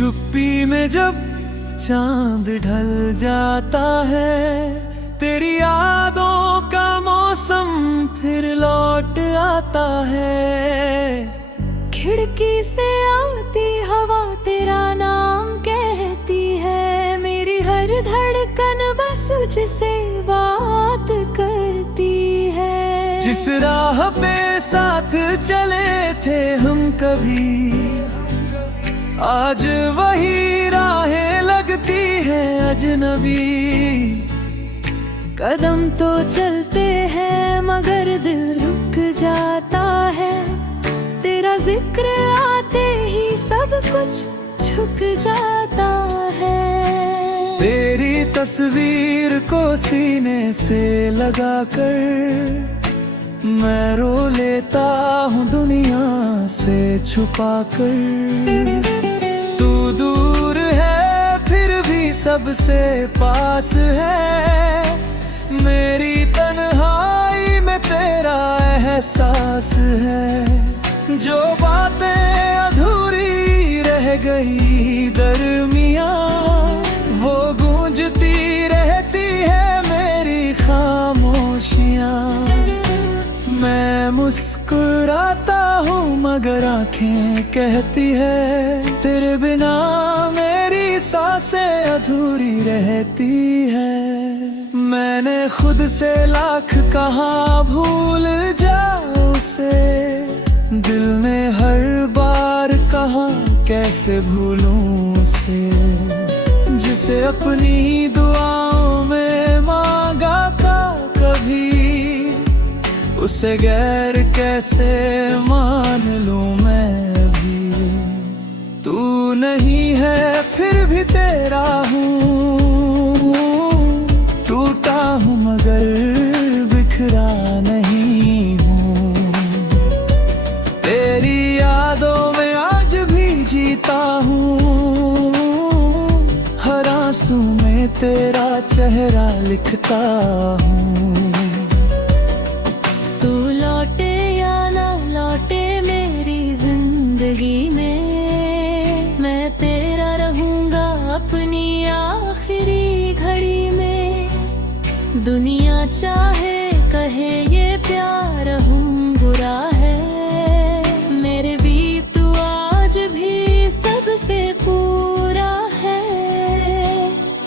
चुप्पी में जब चांद ढल जाता है, तेरी यादों का मौसम फिर लौट आता है। खिड़की से आती हवा तेरा नाम कहती है, मेरी हर धड़कन बस तुझसे बात करती है। जिस राह पे साथ चले थे हम कभी, आज वही राहें लगती है अजनबी। कदम तो चलते हैं मगर दिल रुक जाता है, तेरा जिक्र आते ही सब कुछ झुक जाता है। तेरी तस्वीर को सीने से लगाकर मैं रो लेता हूँ दुनिया से छुपाकर। तू दूर है फिर भी सबसे पास है, मेरी तन्हाई में तेरा एहसास है। जो बातें अधूरी रह गई दरमियाँ, वो गूंजती रहती है मेरी खामोशियाँ। मैं मुस्कुराता हूँ मगर आँखें कहती है, तेरे बिना मेरी सांसें अधूरी रहती है। मैंने खुद से लाख कहा भूल जाओ उसे, दिल ने हर बार कहा कैसे भूलूं उसे। जिसे अपनी दुआओं में मांगा था कभी, उसे गैर कैसे मान लूं मैं भी। तू नहीं है फिर भी तेरा हूँ, टूटा हूँ मगर बिखरा नहीं हूँ। तेरी यादों में आज भी जीता हूँ, हर आंसू में तेरा चेहरा लिखता हूँ। तू लौटे या ना लौटे मेरी जिंदगी में, मैं तेरा रहूंगा अपनी आखिरी घड़ी में। दुनिया चाहे कहे ये प्यार हूँ बुरा है, मेरे भी तू आज भी सबसे पूरा है।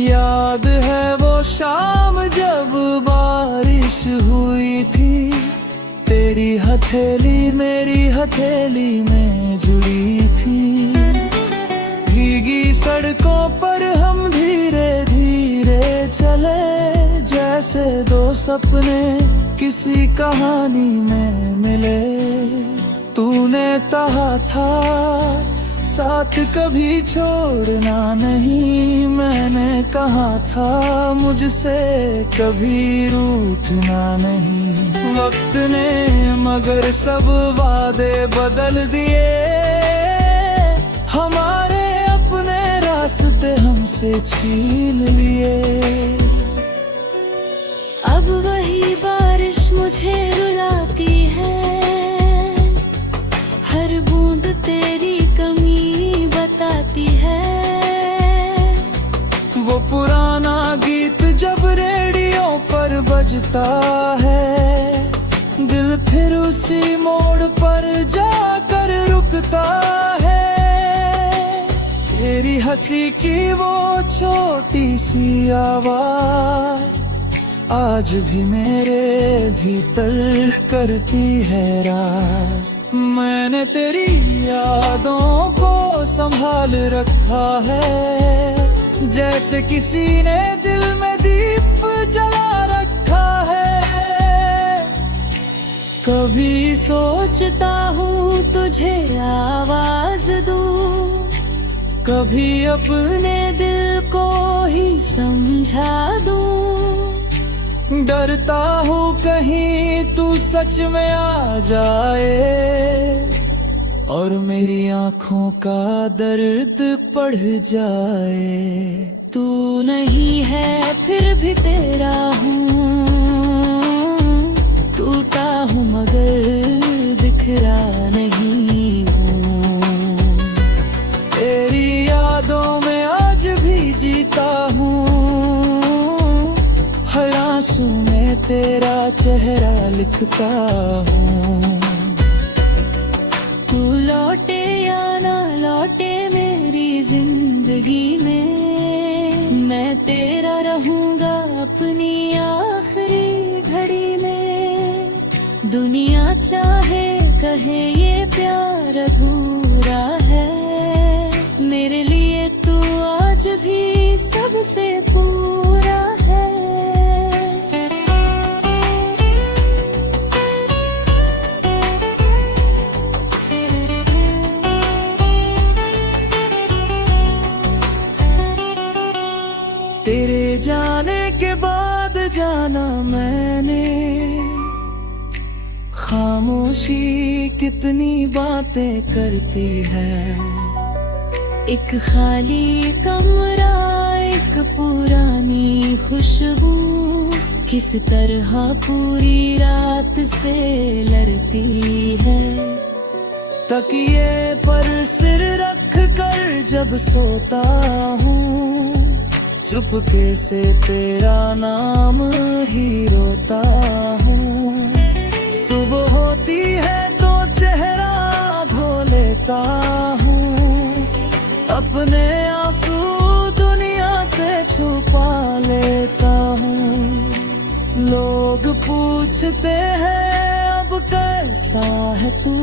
याद है वो शाम जब बारिश हुई थी, तेरी हथेली मेरी हथेली में जुड़ी थी। भीगी सड़कों पर हम धीरे धीरे चले, जैसे दो सपने किसी कहानी में मिले। तूने कहा था साथ कभी छोड़ना नहीं, मैंने कहा था मुझसे कभी रूठना नहीं। वक्त ने मगर सब वादे बदल दिए, हमारे अपने रास्ते हमसे छीन लिए। अब वही बारिश मुझे रुलाती है, हर बूंद तेरी कमी बताती है। वो पुराना गीत जब रेडियो पर बजता है, दिल फिर उसी मोड़ पर जाकर रुकता है। तेरी हंसी की वो छोटी सी आवाज आज भी मेरे भीतर करती है राज। मैंने तेरी यादों को संभाल रखा है, जैसे किसी ने दिल में दीप जला रखा है। कभी सोचता हूँ तुझे आवाज दूँ, कभी अपने दिल को ही समझा दूँ। डरता हूँ कहीं तू सच में आ जाए, और मेरी आँखों का दर्द बढ़ जाए। तू नहीं है फिर भी तेरा हूँ, टूटा हूँ मगर बिखरा नहीं हूँ। तेरी याद तेरा चेहरा लिखता हूँ। तू लौटे या ना लौटे मेरी जिंदगी में, मैं तेरा रहूंगा अपनी आखिरी घड़ी में। दुनिया चाहे कहे ये प्यार अधूरा है, मेरे लिए तू आज भी सबसे पूरा है। तेरे जाने के बाद जाना मैंने, खामोशी कितनी बातें करती है। एक खाली कमरा, एक पुरानी खुशबू, किस तरह पूरी रात से लड़ती है। तकिए पर सिर रख कर जब सोता हूँ, चुपके से तेरा नाम ही रोता हूँ। सुबह होती है तो चेहरा धो लेता हूँ, अपने आंसू दुनिया से छुपा लेता हूँ। लोग पूछते हैं अब कैसा है तू,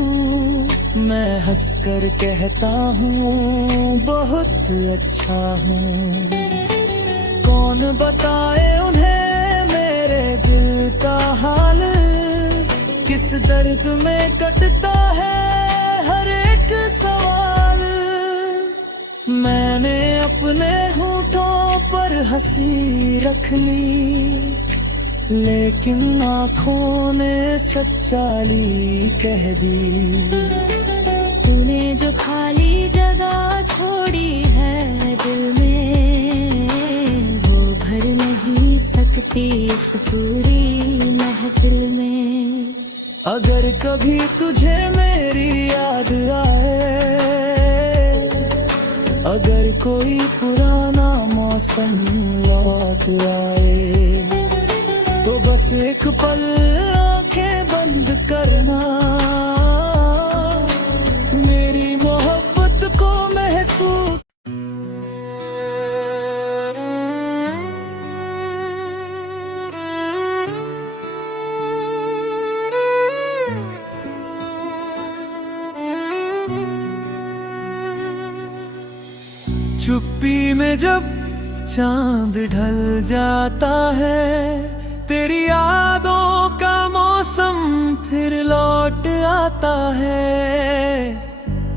मैं हंसकर कहता हूँ बहुत अच्छा हूँ। कौन बताए उन्हें मेरे दिल का हाल, किस दर्द में कटता है हर एक सवाल। मैंने अपने होठों पर हंसी रख ली, लेकिन आँखों ने सच्चाई कह दी। तूने जो खाली जगह छोड़ी है दिल में, वो भर नहीं सकती इस पूरी महफिल में। अगर कभी तुझे मेरी याद आए, अगर कोई पुराना मौसम लौट आए, तो बस एक पल आंखें बंद करना, मेरी मोहब्बत को महसूस। चुप्पी में जब चांद ढल जाता है, तेरी यादों का मौसम फिर लौट आता है।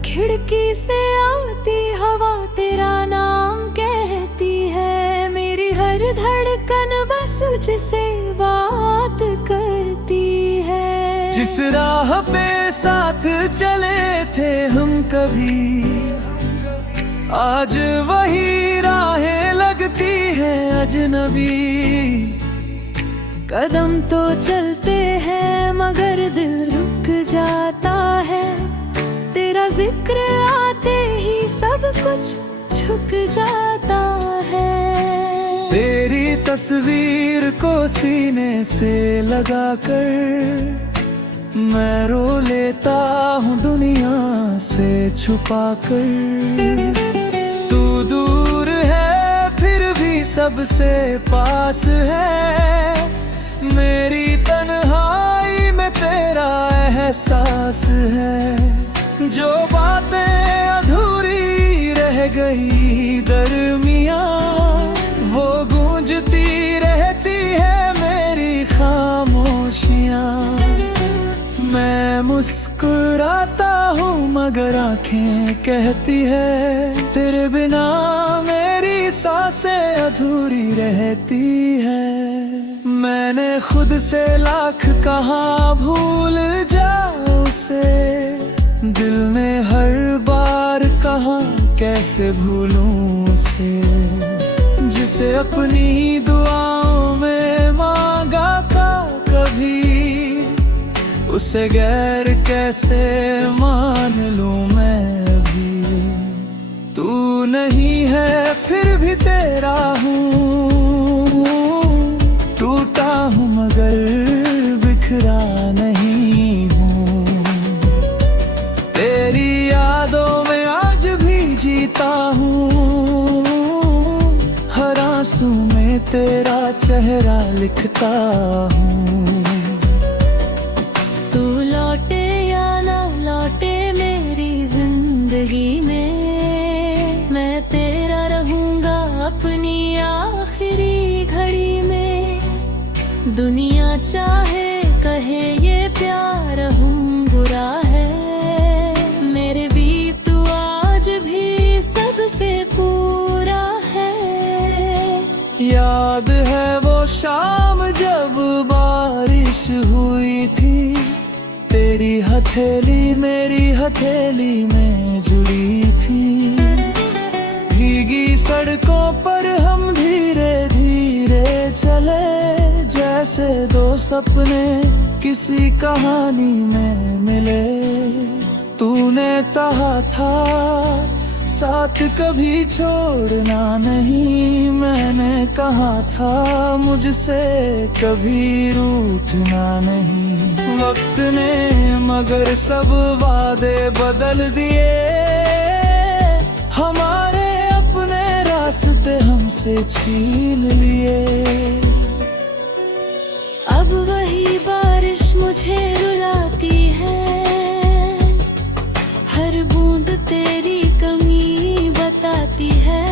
खिड़की से आती हवा तेरा नाम कहती है, मेरी हर धड़कन बस तुझसे बात करती है। जिस राह पे साथ चले थे हम कभी, आज वही राहें लगती है अजनबी। कदम तो चलते हैं मगर दिल रुक जाता है, तेरा जिक्र आते ही सब कुछ झुक जाता है। तेरी तस्वीर को सीने से लगाकर मैं रो लेता हूँ दुनिया से छुपा कर। तू दूर है फिर भी सबसे पास है, मेरी तन्हाई में तेरा एहसास है। जो बातें अधूरी रह गई दरमियाँ, वो गूंजती रहती है मेरी खामोशियाँ। मैं मुस्कुराता हूँ मगर आंखें कहती है, तेरे बिना मेरी सांसें अधूरी रहती है। मैंने खुद से लाख कहा भूल जाओ उसे, दिल ने हर बार कहा कैसे भूलूं उसे। जिसे अपनी दुआओं में मांगा था कभी, उसे गैर कैसे मान लूं मैं भी। तू नहीं है फिर भी तेरा हूँ, टूट टूटा हूँ मगर बिखरा नहीं हूँ। तेरी यादों में आज भी जीता हूँ, हर आंसू में तेरा चेहरा लिखता हूँ। तू लौटे या ना लौटे मेरी जिंदगी में, मैं तेरा रहूंगा अपनी आखिरी घड़ी में। दुनिया चाहे कहे ये प्यार हूँ बुरा है, मेरे भी तू आज भी सबसे पूरा है। याद है वो शाम जब बारिश हुई थी, तेरी हथेली मेरी हथेली में जुड़ी थी। भीगी सड़कों पर हम धीरे धीरे चले, जैसे दो सपने किसी कहानी में मिले। तूने कहा था साथ कभी छोड़ना नहीं, मैंने कहा था मुझसे कभी रूठना नहीं। वक्त ने मगर सब वादे बदल दिए, हमारे अपने रास्ते हमसे छीन लिए। अब वही बारिश मुझे रुलाती है, हर बूंद तेरी कमी बताती है।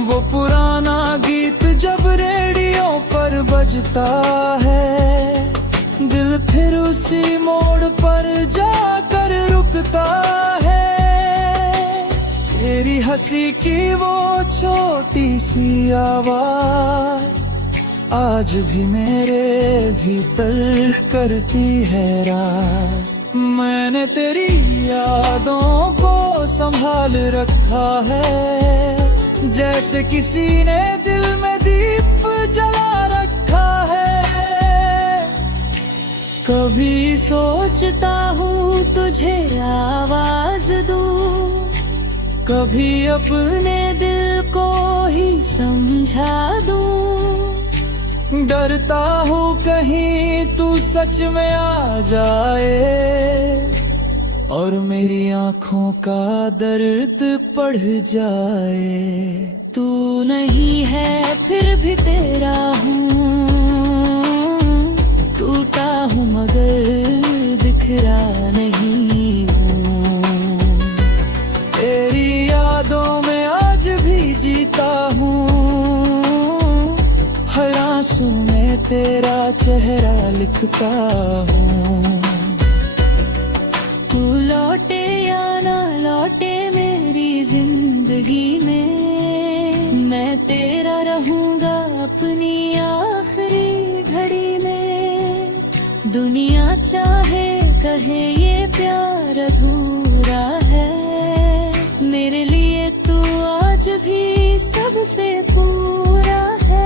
वो पुराना गीत जब रेडियो पर बजता है, दिल फिर उसी मोड़ पर जाकर रुकता है। तेरी हंसी की वो छोटी सी आवाज आज भी मेरे भीतर करती है राज। मैंने तेरी यादों को संभाल रखा है, जैसे किसी ने दिल में दीप जला रखा है। कभी सोचता हूँ तुझे आवाज दूँ, कभी अपने दिल को ही समझा दूँ। डरता हूँ कहीं तू सच में आ जाए, और मेरी आँखों का दर्द बढ़ जाए। तू नहीं है फिर भी तेरा हूँ, टूटा हूँ मगर बिखरा नहीं हूँ। तेरी यादों में आज भी जीता हूँ, हर आंसू में तेरा चेहरा लिखता हूँ। तू लौटे या ना लौटे मेरी जिंदगी में, मैं तेरा रहूंगा अपनी आखिरी घड़ी में। दुनिया चाहे कहे ये प्यार अधूरा है, मेरे लिए तू आज भी सबसे पूरा है।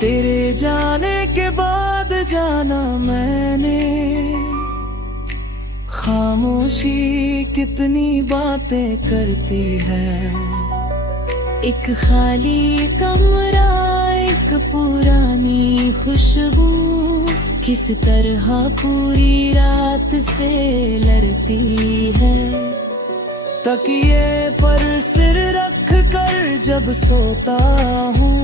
तेरे जाने के बाद जाना मैंने, खामोशी कितनी बातें करती है। एक खाली कमरा, एक पुरानी खुशबू, किस तरह पूरी रात से लड़ती है। तकिए पर सिर रख कर जब सोता हूँ,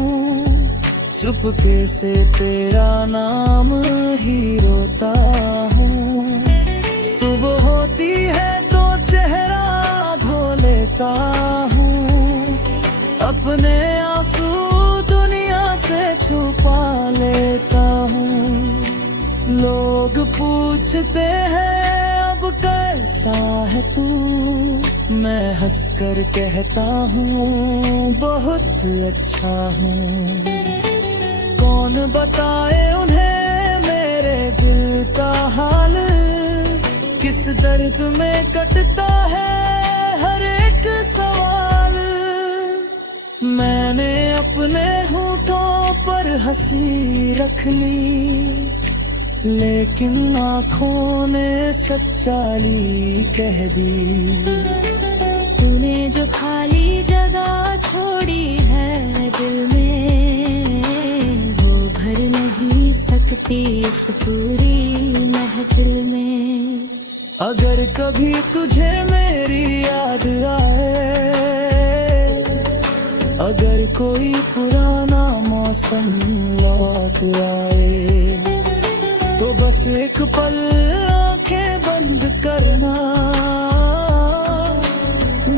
चुपके से तेरा नाम ही रोता हूँ। सुबह होती है तो चेहरा धो लेता हूँ, अपने आंसू दुनिया से छुपा लेता हूँ। लोग पूछते हैं अब कैसा है तू, मैं हंसकर कहता हूँ बहुत अच्छा हूँ। कौन बताए उन्हें मेरे दिल का हाल, किस दर्द में कटता है हर एक सवाल। मैंने अपने होठों पर हंसी रख ली, लेकिन आँखों ने सच्चाई कह दी। तूने जो खाली जगह छोड़ी है दिल में, वो भर नहीं सकती इस पूरी महफिल में। अगर कभी तुझे मेरी याद आए, अगर कोई पुराना मौसम लौट आए, तो बस एक पल आंखें बंद करना,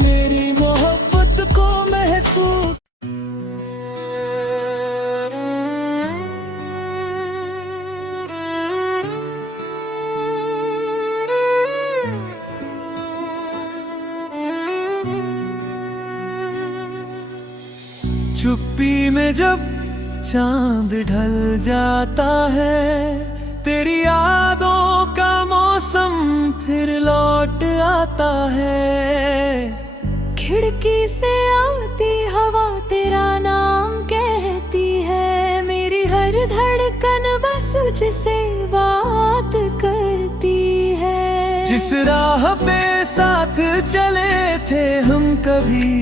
मेरी मोहब्बत को महसूस। चुप्पी में जब चांद ढल जाता है, तेरी यादों का मौसम फिर लौट आता है। खिड़की से आती हवा तेरा नाम कहती है, मेरी हर धड़कन बस तुझसे बात करती है। जिस राह पे साथ चले थे हम कभी,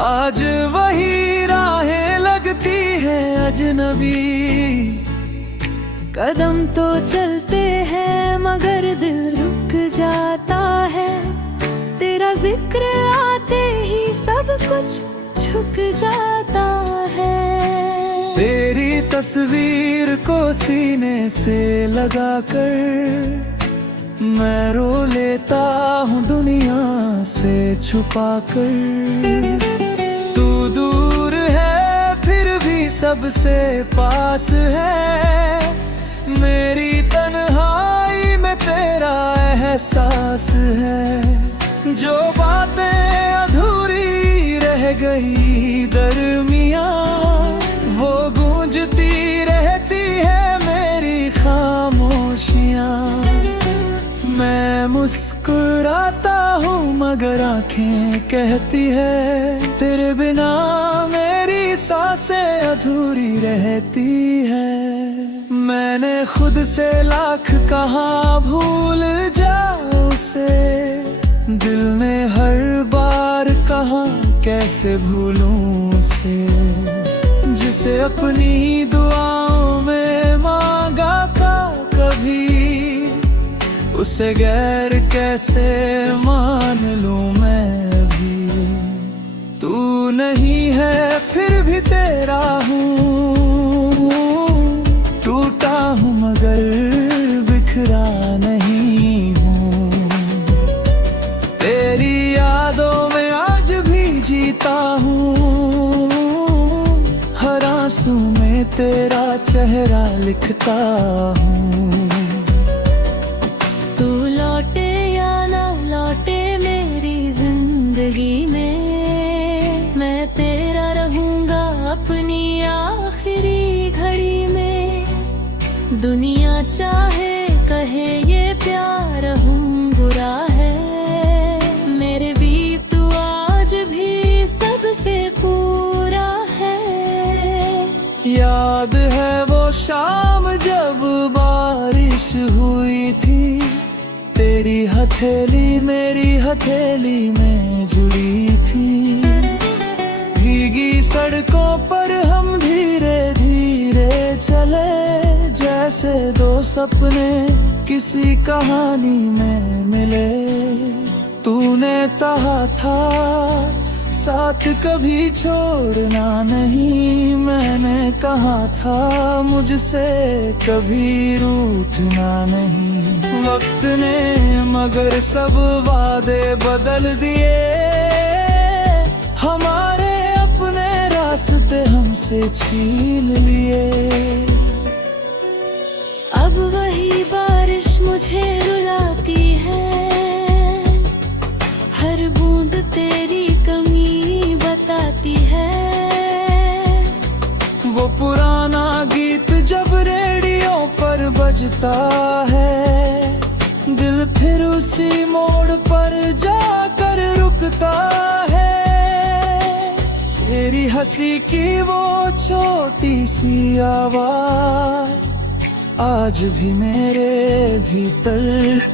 आज वही राहें लगती है अजनबी। कदम तो चलते हैं मगर दिल रुक जाता है, तेरा जिक्र आते ही सब कुछ झुक जाता है। तेरी तस्वीर को सीने से लगाकर मैं रो लेता हूँ दुनिया से छुपाकर। तू दूर है फिर भी सबसे पास है, मेरी तन्हाई में तेरा एहसास है। जो बातें अधूरी रह गई दरमियाँ, वो गूंजती रहती है मेरी खामोशियाँ। मैं मुस्कुराता हूँ मगर आंखें कहती है, तेरे बिना मेरी सांसें अधूरी रहती है। मैंने खुद से लाख कहा भूल जाओ उसे, दिल ने हर बार कहा कैसे भूलूं उसे। जिसे अपनी दुआओं में मांगा था कभी, उसे गैर कैसे मान लूं मैं भी। तू नहीं है फिर भी तेरा हूँ, टूटा हूँ मगर बिखरा नहीं हूँ। तेरी यादों में आज भी जीता हूँ, हर आंसू में तेरा चेहरा लिखता हूँ। तू लौटे या ना लौटे मेरी जिंदगी में, मैं तेरा रहूंगा अपनी आखिरी घड़ी में। दुनिया चाहे कहे ये प्यार हम बुरा है, मेरे भी तू आज भी सबसे पूरा है। याद है वो शाम जब बारिश हुई थी, तेरी हथेली मेरी हथेली में जुड़ी थी। भीगी सड़कों पर हम धीरे धीरे चले, जैसे दो सपने किसी कहानी में मिले। तूने कहा था साथ कभी छोड़ना नहीं, मैंने कहा था मुझसे कभी रूठना नहीं। वक्त ने मगर सब वादे बदल दिए, हमारे अपने रास्ते हमसे छीन लिए। अब वही बारिश मुझे रुलाती है, हर बूंद तेरी कमी बताती है। वो पुराना गीत जब रेडियो पर बजता है, दिल फिर उसी मोड़ पर जाकर रुकता है। तेरी हंसी की वो छोटी सी आवाज आज भी मेरे भीतर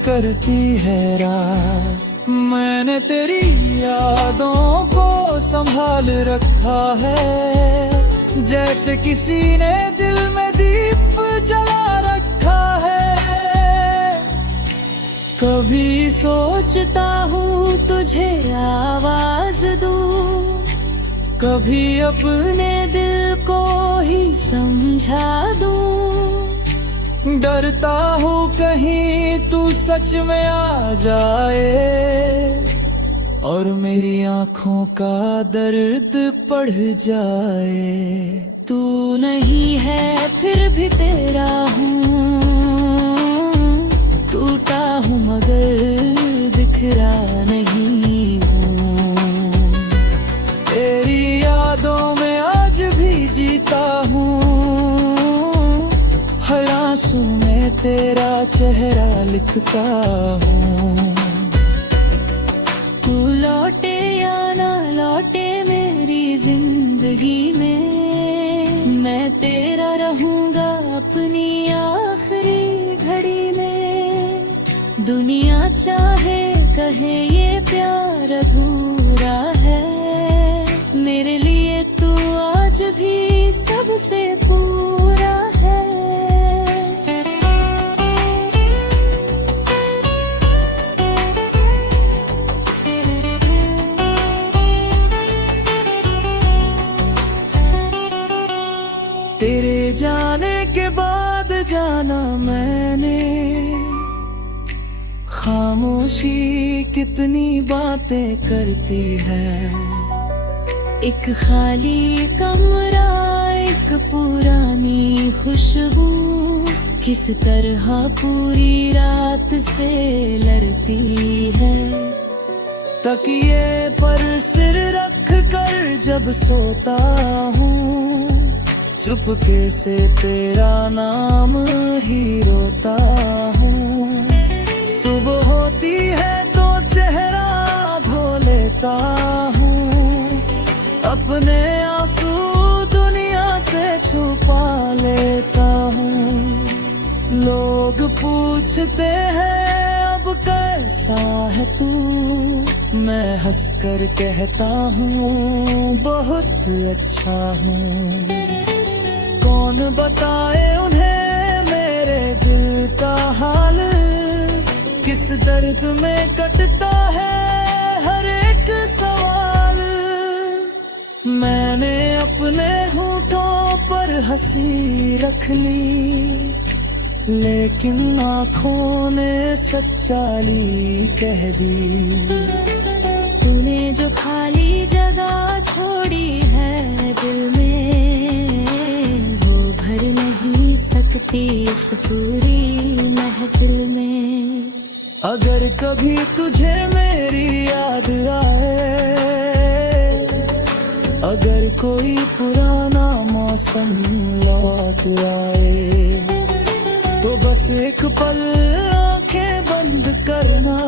करती है राज। मैंने तेरी यादों को संभाल रखा है, जैसे किसी ने दिल में दीप जला रखा है। कभी सोचता हूँ तुझे आवाज दूँ, कभी अपने दिल को ही समझा दूँ। डरता हूँ कहीं तू सच में आ जाए और मेरी आँखों का दर्द बढ़ जाए। तू नहीं है फिर भी तेरा हूँ, टूटा हूँ मगर बिखरा नहीं हूँ। तेरी यादों में आज भी जीता हूँ, हर आंसू में तेरा चेहरा लिखता हूँ। तू लौटे या ना लौटे मेरी जिंदगी में, मैं तेरा रहूंगा अपनी आखिरी घड़ी में। दुनिया चाहे कहे ये प्यार अधूरा है, मेरे लिए तू आज भी सबसे पूरा है। तेरे जाने के बाद जाना मैंने, खामोशी कितनी बातें करती है। एक खाली कमरा, एक पुरानी खुशबू, किस तरह पूरी रात से लड़ती है। तकिए पर सिर रख कर जब सोता हूँ, चुपके से तेरा नाम ही रोता हूँ। सुबह होती है तो चेहरा धो लेता हूँ, अपने आंसू दुनिया से छुपा लेता हूँ। लोग पूछते हैं अब कैसा है तू, मैं हंसकर कहता हूँ बहुत अच्छा हूँ। कौन बताए उन्हें मेरे दिल का हाल, किस दर्द में कटता है हर एक सवाल। मैंने अपने होठों पर हंसी रख ली, लेकिन आँखों ने सच्चाई कह दी। तूने जो खाली जगह छोड़ी है दिल में, वो भर नहीं सकती इस पूरी महफिल में। अगर कभी तुझे मेरी याद आए, अगर कोई पुराना मौसम लौट आए, तो बस एक पल आंखें बंद करना,